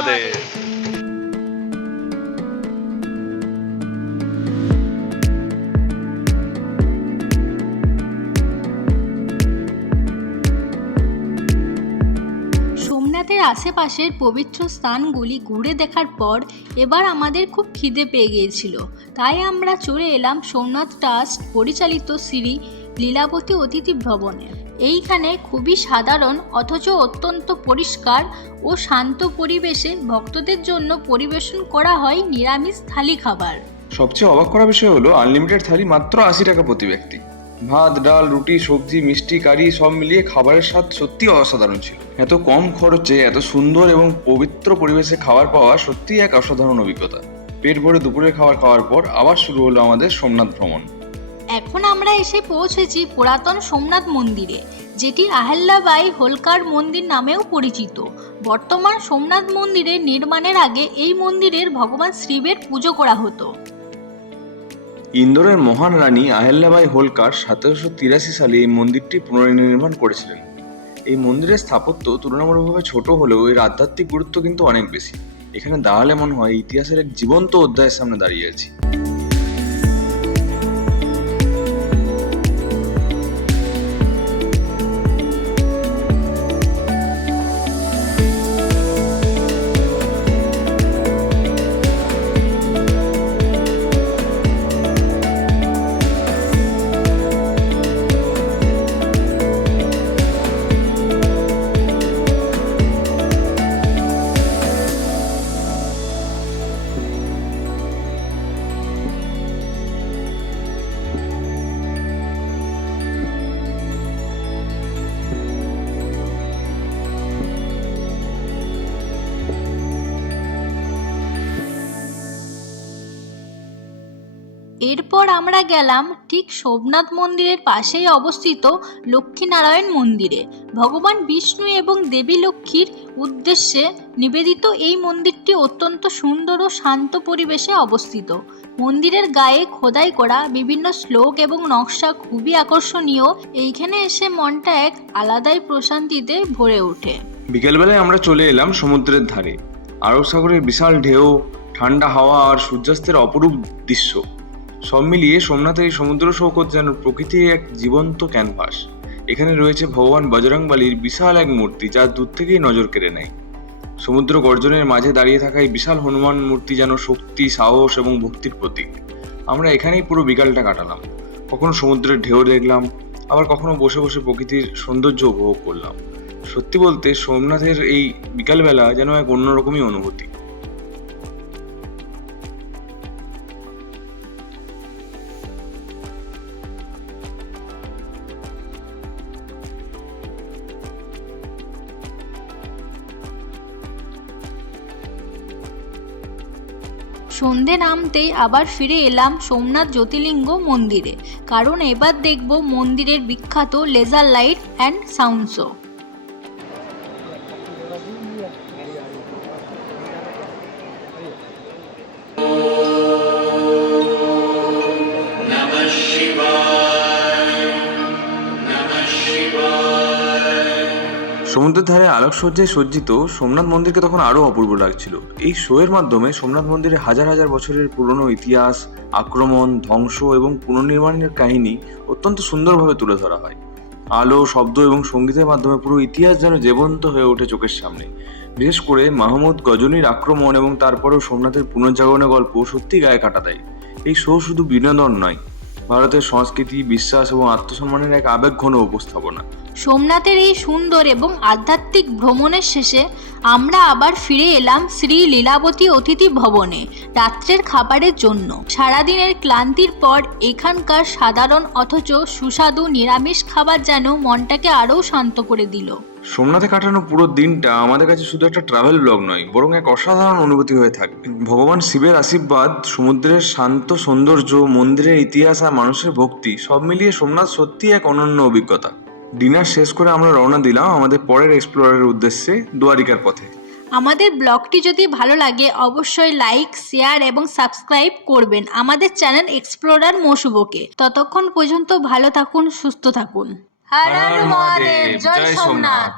মহাদেব। সোমনাথের আশেপাশের পবিত্র স্থানগুলি ঘুরে দেখার পর এবার আমাদের খুব খিদে পেয়ে গিয়েছিল, তাই আমরা চলে এলাম সোমনাথ ট্রাস্ট পরিচালিত শ্রী লীলাবতী অতিথি ভবনে। এইখানে খুবই সাধারণ অথচ অত্যন্ত পরিষ্কার ও শান্ত পরিবেশে ভক্তদের জন্য পরিবেশন করা হয় নিরামিষ থালি খাবার। সবচেয়ে অবাক করা বিষয় হলো আনলিমিটেড থালি মাত্র 80 টাকা প্রতি ব্যক্তি। ভাত, ডাল, রুটি, সবজি, মিষ্টি, কারি সব মিলিয়ে খাবারের স্বাদ সত্যি অসাধারণ ছিল। এত কম খরচে এত সুন্দর এবং পবিত্র পরিবেশে খাবার পাওয়া সত্যি এক অসাধারণ অভিজ্ঞতা। পেট ভরে দুপুরের খাবার খাওয়ার পর আবার শুরু হলো আমাদের সোমনাথ ভ্রমণ। এখন আমরা এসে পৌঁছেছি পুরাতন সোমনাথ মন্দিরে, যেটি আহল্যাবাই হোলকার মন্দির নামেও পরিচিত। বর্তমান সোমনাথ মন্দিরের নির্মাণের আগে এই মন্দিরের ভগবান শিবের পুজো করা হতো। ইন্দোরের মহান রানী আহল্যাবাই হোলকার 1783 সালে এই মন্দিরটি পুনর্নির্মাণ করেছিলেন। এই মন্দিরের স্থাপত্য তুলনামূলকভাবে ছোট হলেও এর আধ্যাত্মিক গুরুত্ব কিন্তু অনেক বেশি। এখানে দাঁড়ালে মনে হয় ইতিহাসের এক জীবন্ত অধ্যায়ের সামনে দাঁড়িয়ে আছি। এরপর আমরা গেলাম ঠিক সোমনাথ মন্দিরের পাশেই অবস্থিত লক্ষ্মীনারায়ণ মন্দিরে। ভগবান বিষ্ণু এবং দেবী লক্ষ্মীর উদ্দেশ্যে নিবেদিত এই মন্দিরটি অত্যন্ত সুন্দর ও শান্ত পরিবেশে অবস্থিত। মন্দিরের গায়ে খোদাই করা বিভিন্ন শ্লোক এবং নকশা খুবই আকর্ষণীয়। এইখানে এসে মনটা এক আলাদাই প্রশান্তিতে ভরে ওঠে। বিকেলবেলায় আমরা চলে এলাম সমুদ্রের ধারে। আরব সাগরের বিশাল ঢেউ, ঠান্ডা হাওয়া আর সূর্যাস্তের অপরূপ দৃশ্য সব মিলিয়ে সোমনাথের এই সমুদ্র সৈকত যেন প্রকৃতির এক জীবন্ত ক্যানভাস। এখানে রয়েছে ভগবান বজরংবলীর বিশাল এক মূর্তি, যা দূর থেকেই নজর কেড়ে নেয়। সমুদ্র গর্জনের মাঝে দাঁড়িয়ে থাকা এই বিশাল হনুমান মূর্তি যেন শক্তি, সাহস এবং ভক্তির প্রতীক। আমরা এখানেই পুরো বিকালটা কাটালাম। কখনো সমুদ্রের ঢেউ দেখলাম, আবার কখনো বসে বসে প্রকৃতির সৌন্দর্য উপভোগ করলাম। সত্যি বলতে সোমনাথের এই বিকালবেলা যেন এক অন্যরকমই অনুভূতি। সন্ধে নামতেই আবার ফিরে এলাম সোমনাথ জ্যোতির্লিঙ্গ মন্দিরে, কারণ এবার দেখব মন্দিরের বিখ্যাত laser light and sound show. সমুদ্রের ধারে আলোকসজ্জায় সজ্জিত সোমনাথ মন্দিরকে তখন আরও অপূর্ব লাগছিল। এই শো এর মাধ্যমে সোমনাথ মন্দিরের হাজার হাজার বছরের পুরনো ইতিহাস, আক্রমণ, ধ্বংস এবং পুনর্নির্মাণের কাহিনী অত্যন্ত সুন্দরভাবে তুলে ধরা হয়। আলো, শব্দ এবং সঙ্গীতের মাধ্যমে পুরো ইতিহাস যেন জীবন্ত হয়ে ওঠে চোখের সামনে। বিশেষ করে মাহমুদ গজনীর আক্রমণ এবং তারপরেও সোমনাথের পুনর্জাগরণের গল্প সত্যি গায়ে কাটা দেয়। এই শো শুধু বিনোদন নয়, ভারতের সংস্কৃতি, বিশ্বাস এবং আত্মসম্মানের এক আবেগঘন উপস্থাপনা। সোমনাথের এই সুন্দর এবং আধ্যাত্মিক ভ্রমণের শেষে আমরা আবার ফিরে এলাম শ্রী লীলাবতী অতিথি ভবনে রাত্রের খাবারের জন্য। সারাদিনের ক্লান্তির পর এখানকার সাধারণ অথচ সুস্বাদু নিরামিষ খাবার যেন মনটাকে আরও শান্ত করে দিল। সোমনাথে কাটানো পুরো দিনটা আমাদের কাছে শুধু একটা ট্রাভেল ব্লগ নয়, বরং এক অসাধারণ অনুভূতি হয়ে থাকবে। ভগবান শিবের আশীর্বাদ, সমুদ্রের শান্ত সৌন্দর্য, মন্দিরের ইতিহাস আর মানুষের ভক্তি সব মিলিয়ে সোমনাথ সত্যি এক অনন্য অভিজ্ঞতা। ডিনার শেষ করে আমরা রওনা দিলাম আমাদের পরের এক্সপ্লোরের উদ্দেশ্যে, দ্বারিকার পথে। আমাদের ব্লগটি যদি ভালো লাগে অবশ্যই লাইক, শেয়ার এবং সাবস্ক্রাইব করবেন আমাদের চ্যানেল এক্সপ্লোরার মশুবকে। ততক্ষণ পর্যন্ত ভালো থাকুন, সুস্থ থাকুন। হর হর মহাদেব, জয় সোমনাথ।